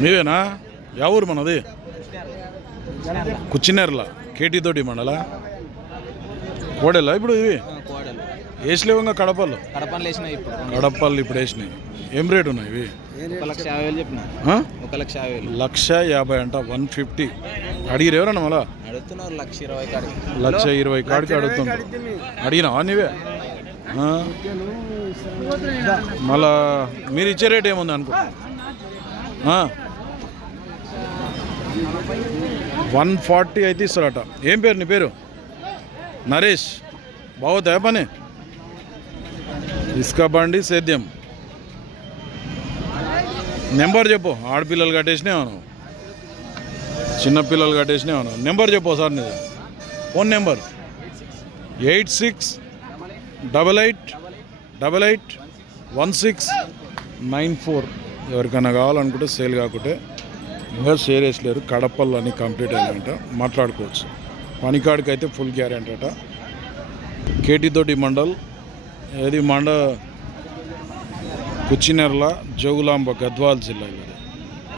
మీవేనా? Yeah ఊరు మనది? కుచ్చినేర్ల KT తోటి మండల కోడెలా ఇప్పుడు ఇవి వేసలేవుగా కడపల్లో కడపల్లి ఇప్పుడు వేసినాయి. ఏం రేటు ఉన్నాయి ఇవి? 1,50,000 చెప్పిన. 1,50,000. 1,50,000 అంట. 150 అడిగిరు ఎవరన్నా మళ్ళా? అడుగుతున్నారు 1,20,000 కాడికి. 1,20,000 కాడికి అడుగుతున్నారు. అడిగినావా నీవే? మళ్ళా మీరు ఇచ్చే రేట్ ఏముంది అనుకో? 140 అయితే ఇస్తారట. ఏం పేరు నీ పేరు? నరేష్. బాగుతాయా పని? ఇసుక బండి సేద్యం. నెంబర్ చెప్పు. ఆడపిల్లలు కట్టేసినావు, చిన్నపిల్లలు కట్టేసినావు. నెంబర్ చెప్పు సార్ నీది. Phone number 8688881694. ఎవరికైనా కావాలనుకుంటే సేల్ కాకుంటే ఇంకా షేర్ వేసలేరు. కడపల్లో అన్నీ కంప్లీట్ అయినాయంట, మాట్లాడుకోవచ్చు. పనికాడికి అయితే ఫుల్ గ్యారెంటీ అట. కేటీతోటి మండల్ ఏది కుచ్చినెర్ల జోగులాంబ గద్వాల్ జిల్లా.